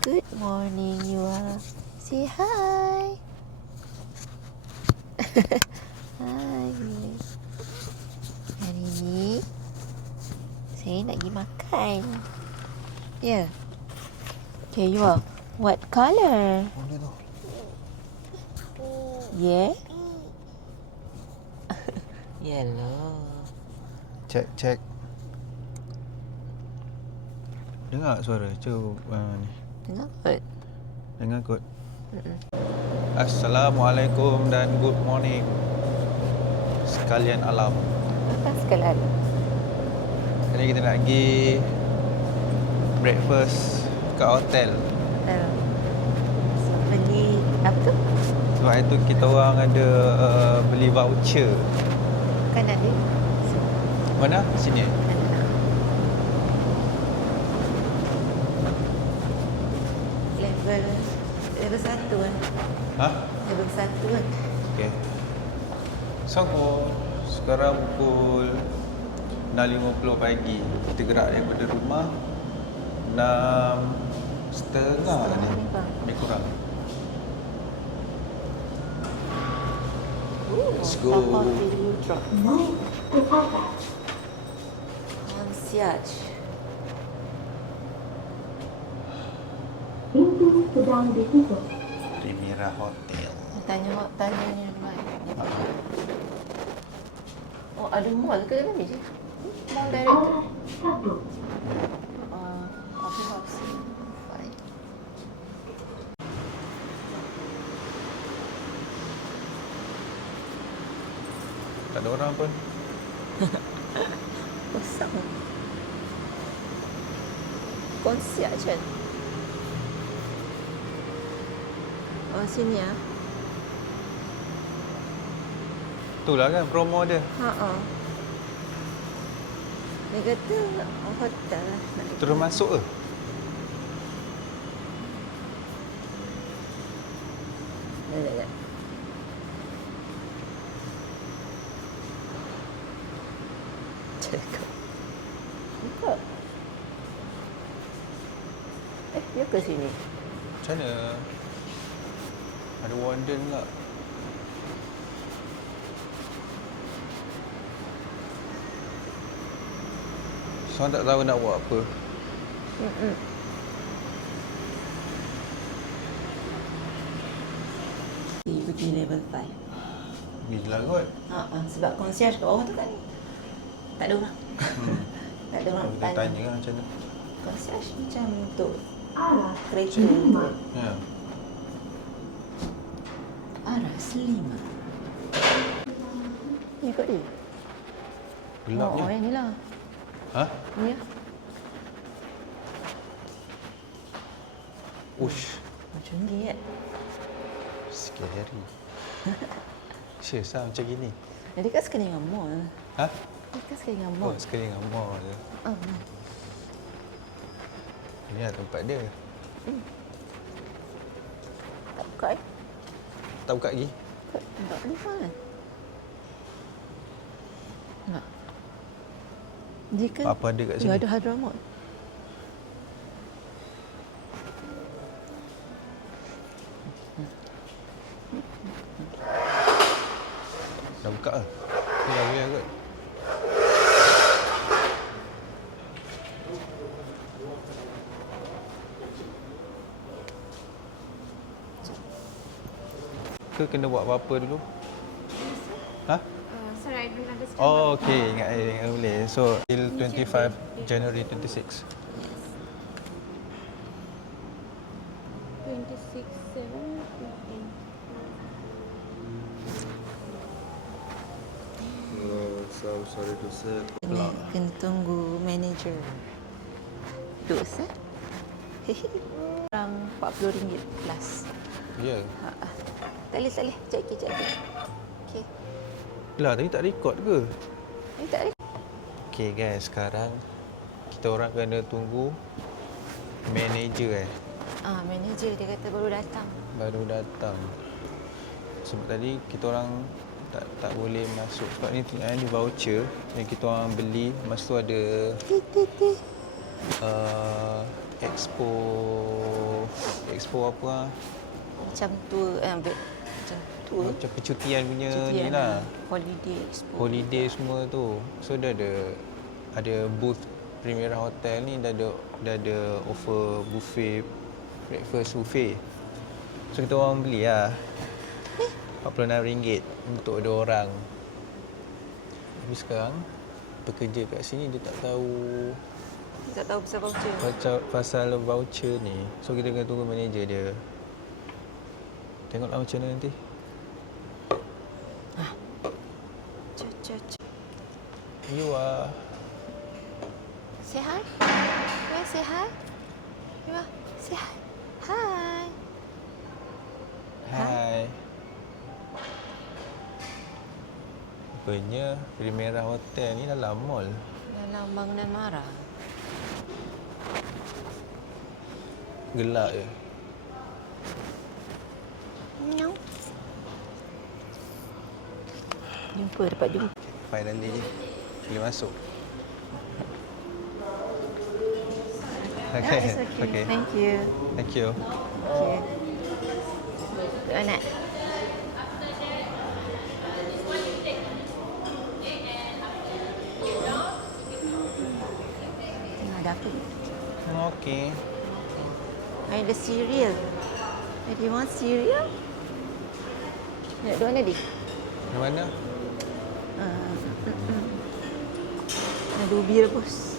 Good morning, you are. Say hi. Hai. Hari ni saya nak pergi makan. Ya. Yeah. Okay, you are. What colour? Boleh tu. Yeah. Yellow. Cek. Dengar tak suara? Cuba ni. Dengar kot. Dengar kot. Assalamualaikum dan good morning sekalian alam. Apa sekalian? Hari ni kita nak pergi breakfast kat hotel. Beli apa tu? Sebab itu kita orang ada beli voucher. Kan ada. Mana? Sini. Level 1 kan? Ha? Level 1 kan? Okey. So, sekarang pukul 6.50 pagi. Kita gerak daripada rumah 6.30 ni. Lebih kurang. Let's go. Concierge. Pintu sedang ditutup. Primera Hotel. Tanya ni mana? Oh, ada mall ke dalam ni je? Mall direct tu? Satu. Coffee house. Fine. Tak ada orang pun. Kosong. Concierge kan? Oh, sini ah. Itulah kan promo dia. Ha. Dia kata hotel lah. Terus masuk ke? Sekejap. Cakap. Buka. Dia ke sini? Macam mana? Ada warden tak? Seorang tak tahu nak buat apa. Dia pergi level 5. Gila kot. Sebab concierge kat bawah tu kan tak ada orang. Tak ada orang Kita tanya kan macam mana. Concierge macam untuk Arah kereta. Ya. Arah Selima. Ni kot dia. Gelap je. Yang ni lah. Ha? Ni lah. Ush. Macam ni kan? Scary. Serius lah macam gini. Dia dekat sekali dengan mall. Ha? Dekat sekali dengan Oh, mall. sekali dengan mall je. Ini lah tempat dia. Tak buka Tak buka lagi? Tak boleh kan? Tak. Dia kan Apa ada kat dia sini? ada Hadramaut. Dah buka ke? Boleh kot. Ke kena buat apa-apa dulu? Ha? Sorry, I don't understand. Oh, okey. Ingat boleh. So, till 25 January 26. 26, 7, 15. So sorry to say. Kena tunggu manager. Duduk sah. Orang RM40 plus. Ya. Tak boleh. Sekejap lagi. Okey. Lah, tadi tak record ke? Tak boleh. Okey guys, sekarang kita orang kena tunggu manager Manager dia kata baru datang. baru datang. Sebab tadi kita orang tak boleh masuk sebab ni voucher yang kita orang beli. Masa tu ada Expo expo apa lah. Macam tour, macam tour. Macam percutian punya ni Cutian lah. Holiday expo. Holiday semua tu. So dia ada booth Primera Hotel ni dah ada offer buffet, breakfast buffet. So kita orang beli lah. RM46 untuk 2 orang. Tapi sekarang pekerja kat sini dia tak tahu Tak tahu pasal voucher. pasal voucher ni. So kita kena tunggu manager dia. Tengoklah macam mana nanti. You are. Say hi. Yeah, say hi. You are. Say hi. Hi. Hai. Rupanya Primera Hotel ni dalam mall. Dalam bangunan Mara. Gelap je. Nyau. Dapat jumpa. Finally boleh masuk. Yeah, it's okay. Thank you. Thank you. Okay. Untuk anak. Tengok ada apa. Okay. Ada cereal. Do you want cereal? Nak dua mana, Dik? Di mana? Ada ubi rebus.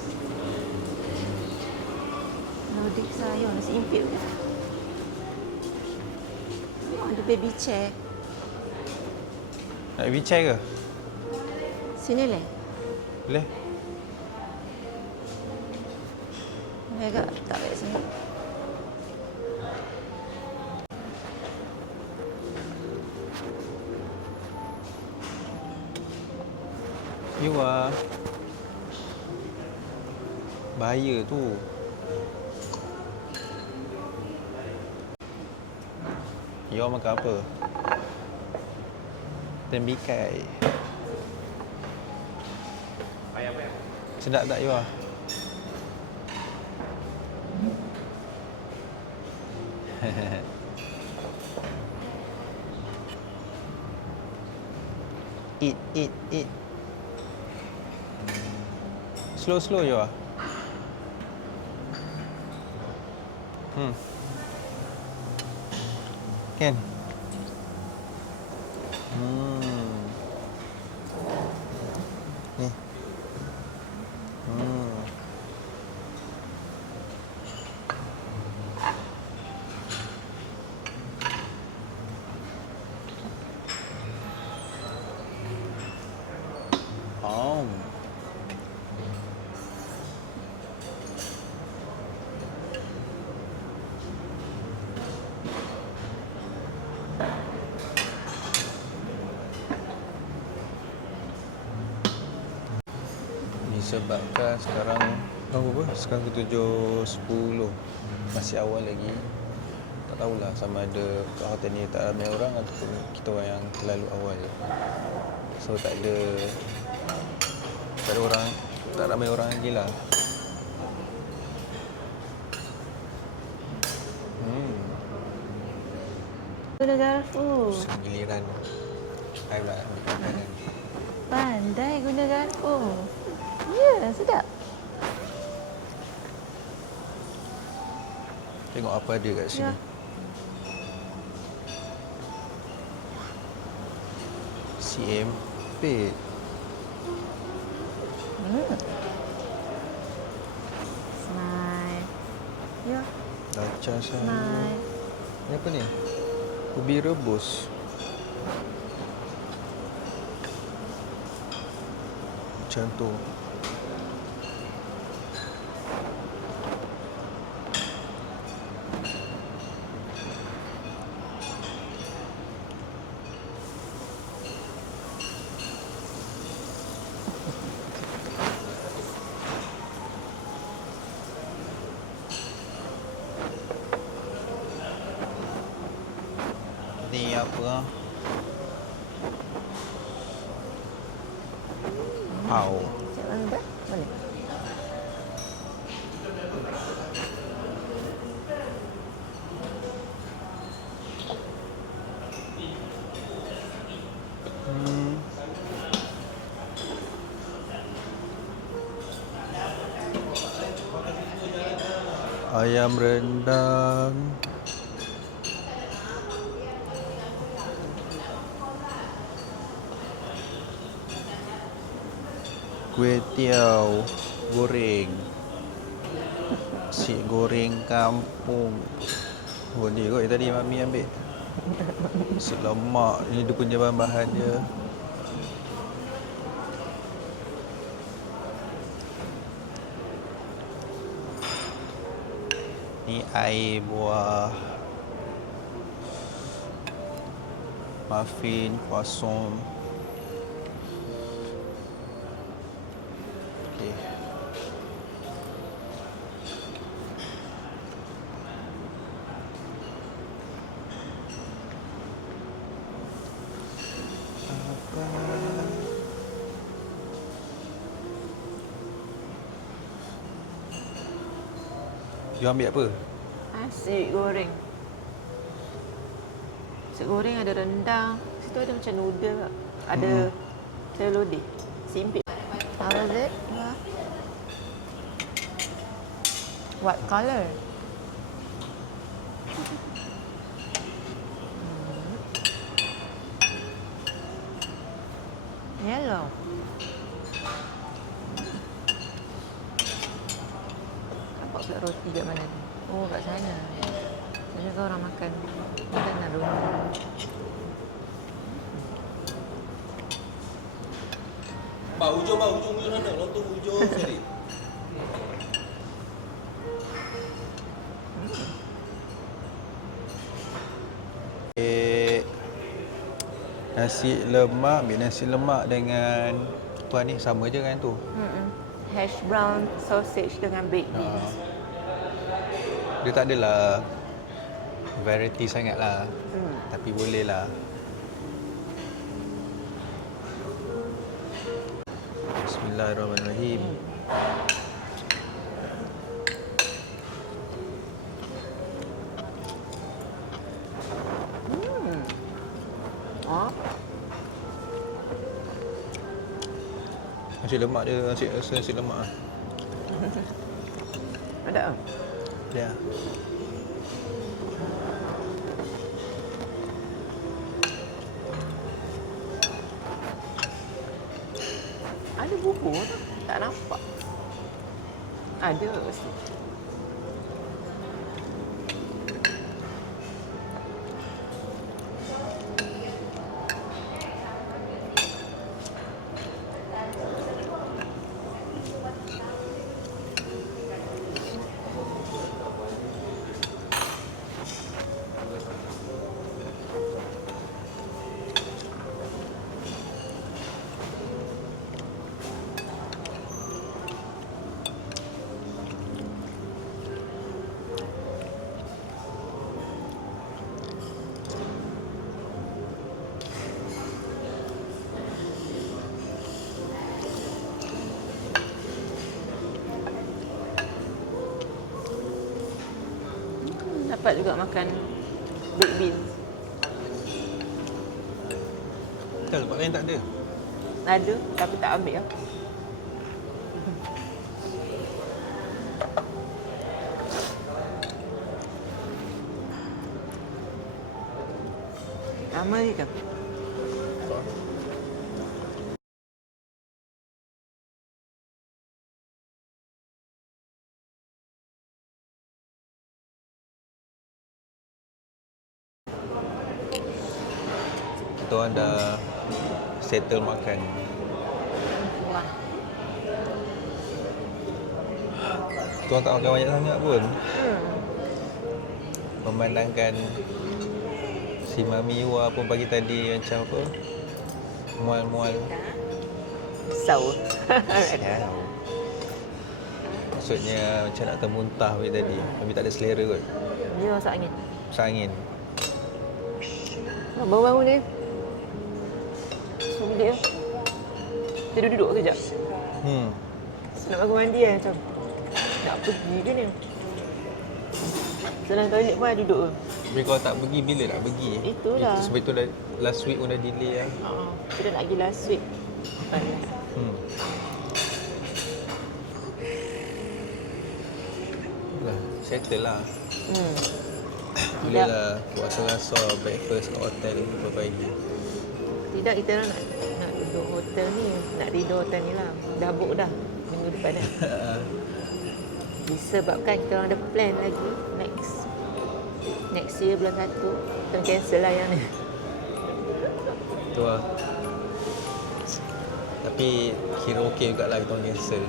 Dik sayang nasi impit pun. Ada baby chair. Nak bincang ke? Sini lah. Boleh? Boleh agak tak kat sini. You are. Bahaya tu. You makan apa? Tembikai. Sedap tak you? Eat. Slow you. Kan? Ni. Disebabkan sekarang berapa? Sekarang ke 7.10. Masih awal lagi. Tak tahulah sama ada kat hotel ni tak ramai orang ataupun kita orang yang terlalu awal. So tak ada orang, tak ramai orang lagi lah. Guna garpu. Sekarang giliran I pula ambil makanan. Pandai guna garpu. Ya, sedap. Tengok apa ada kat sini. Ya. CM Pet. Smile. Ya, Daca sayur. smile. Ni apa ni? Ubi rebus. Macam tu. Ni apa? Pau. Cik mana dah? Boleh. ayam rendang, kuih tiaw goreng, nasi goreng kampung. Oh ni kot yang tadi Mami ambil. Nasi lemak, ni dia punya bahan-bahan dia. Ni air buah, muffin, croissant. Okey. You ambil apa? Nasi goreng. Nasi goreng ada rendang. Situ ada macam noodle tak? Ada sayur lodeh. Simpit. How is it? What colour? Yellow. Nampak pula roti kat mana ni? Oh, kat sana. Saya juga orang makan makanan roti. Ujung sana. Lontong ujung sekali. Nasi lemak, ambil nasi lemak dengan apa ni, sama je kan tu. Hash brown sausage dengan baked beans. Dia tak adalah variety sangat lah. Tapi boleh lah. Bismillahirrahmanirrahim. Nasi lemak dia, nasi lemak lah. Ada? Ya. Ada bubur tak? Tak nampak. Ada mesti. Dapat juga makan baked beans. Tak, tempat lain tak ada. Ada, tapi tak ambil lah. Lama je ke? Kita orang dah settle makan. Wah. Kita orang tak makan banyak sangat pun. Memandangkan si Mami Iwa pun pagi tadi macam apa, mual-mual. Saur. Ya. Maksudnya macam nak termuntah pagi tadi. Kami tak ada selera kot. Dia masak angin. Masak angin. Baru bangun dia. Suruh dia. Dia duduk kejap. So, nak bangun mandi kan macam nak pergi ke ni? Dalam toilet pun ada duduk ke? Tapi kalau tak pergi, bila nak pergi? Itulah. Sebab itu dah, last week pun dah delay lah. Kita nak pergi last week. settle lah. Boleh Tidak. lah buat rasa breakfast kat hotel pagi. Tidak, kita orang nak duduk hotel ni. Nak tidur hotel ni lah. Dah book dah. Minggu depan dah. Disebabkan kita orang ada plan lagi. Next year bulan 1. Kita cancel lah yang ni. Tu lah. Tapi kira okey juga lah kita orang cancel.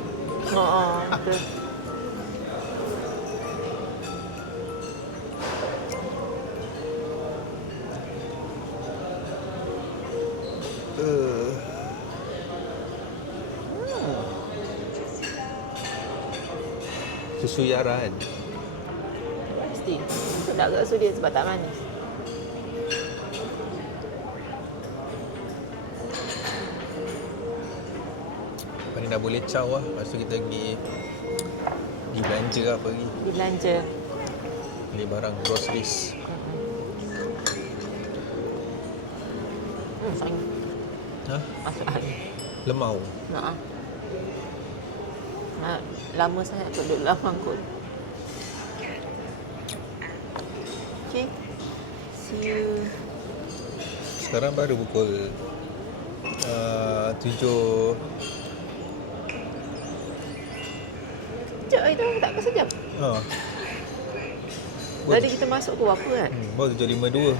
Betul. Susu Yara kan? Mesti. So, tak rasa dia sebab tak manis. Lepas ni dah boleh caw lah. Lepas tu kita pergi belanja lah pergi. Di belanja. Beli barang groceries. Sangat. Ha? Masuk angin. Lemau. Nak. Lama sangat untuk duduk dalam mangkuk. Okay. See you. Sekarang baru pukul 7. Sekejap itu tak ke sejam. Tadi kita masuk pukul berapa kan? Baru 7.52.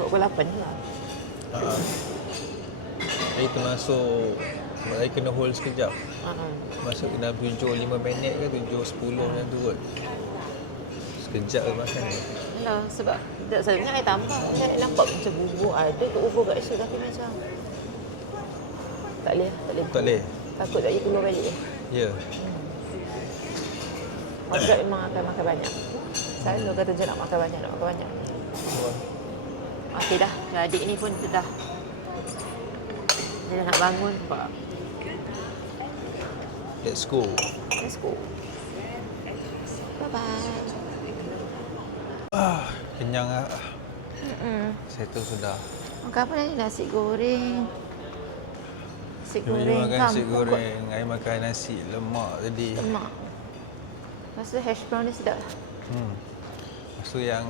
Pukul 8 lah. Jadi kita masuk. Sebab saya kena hold sekejap. Masuk dalam 7.5 minit ke 7.10 macam tu kot. Sekejap je makan. Yalah, sebab tak saya ingat saya tambah. Saya nampak macam bubur ada ke bubur kat situ tapi macam tak boleh. Tak boleh? Takut tak dia keluar balik. Ya. Maksud memang akan makan banyak. Selalu kata je nak makan banyak. Okey dah. Adik ni pun dah. Dia dah nak bangun. Let's go. Let's go. Bye-bye. Kenyang lah. Settle sudah. Makan apa ni? Nasi goreng. Nasi goreng makan kam. nasi goreng. Saya makan nasi lemak tadi. Lemak. Lepas tu hash brown ni sedap. Lepas tu yang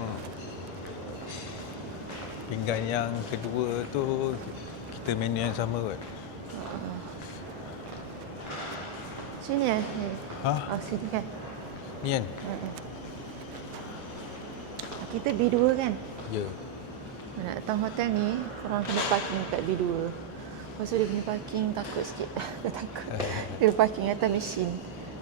pinggan yang kedua tu kita menu yang sama kot. Sini ya? Ha? Oh, sini kan? Ni kan? Kita B2 kan? Ya. Nak datang hotel ni, korang kena parking kat B2. Lepas tu dia kena parking takut sikit. Dah takut. Dia kena parking atas mesin.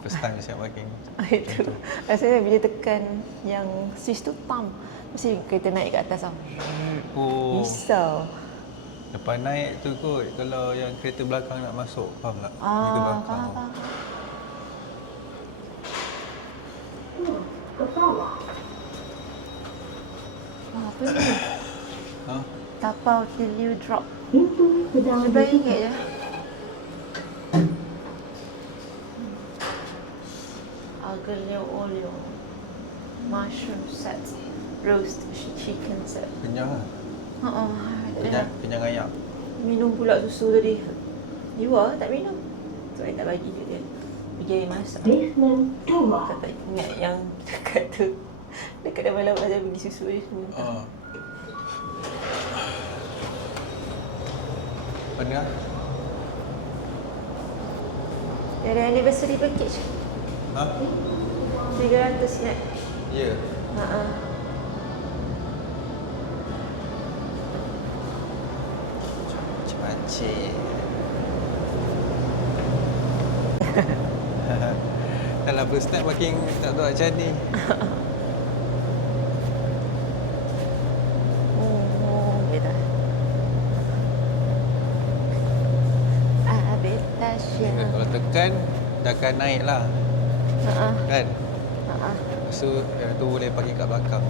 First time siap parking. Itu. Rasanya bila tekan yang switch tu, pump. Mesti kereta naik kat atas tau. Oh. Risau. Lepas naik tu kot, kalau yang kereta belakang nak masuk, faham tak? Kereta belakang. Faham. Ke bawah. Apa ni? Ha? Tapau till you drop. Pintu sedang RM11 ditutup. je. Aglio olio. Mushroom set. Roast chicken set. Kenyang lah. Kenyang ayak. Minum pula susu tadi. You tak minum. So, I tak bagi dia. Pergi air masak. Basement 2. Saya tak ingat yang dekat tu. Dekat dalam laut ada bagi susu dia semua. Mana? Dia ada anniversary package. Ha? 300 ingat. Ya. Pakcik. Dalam first night parking tak tahu macam ni. Boleh dah. Habitation. Kalau tekan, dah akan naik lah. Kan? Lepas tu, yang tu boleh parking kat belakang.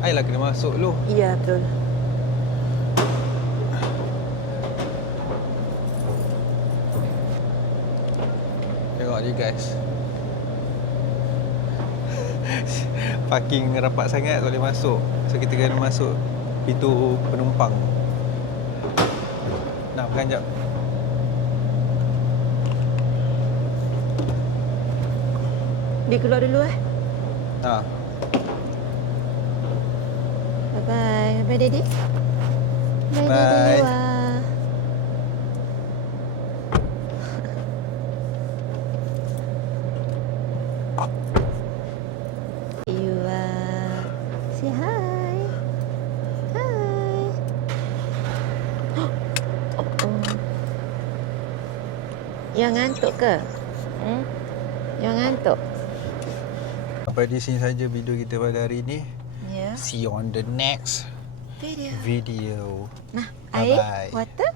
I lah kena masuk dulu. Ya, betul. Tengok je guys. Parking rapat sangat tak boleh masuk. So kita kena masuk pintu penumpang. Nak pegang jap. Dia keluar dulu Ha. Bye-bye. Bye, Daddy. Bye, Bye. Daddy. Wah. You are. Say hi. Hi. Yang ngantuk ke? Yang ngantuk? Sampai di sini saja video kita pada hari ini. Ya. See you on the next Video. video. Nah, air, Bye-bye. water.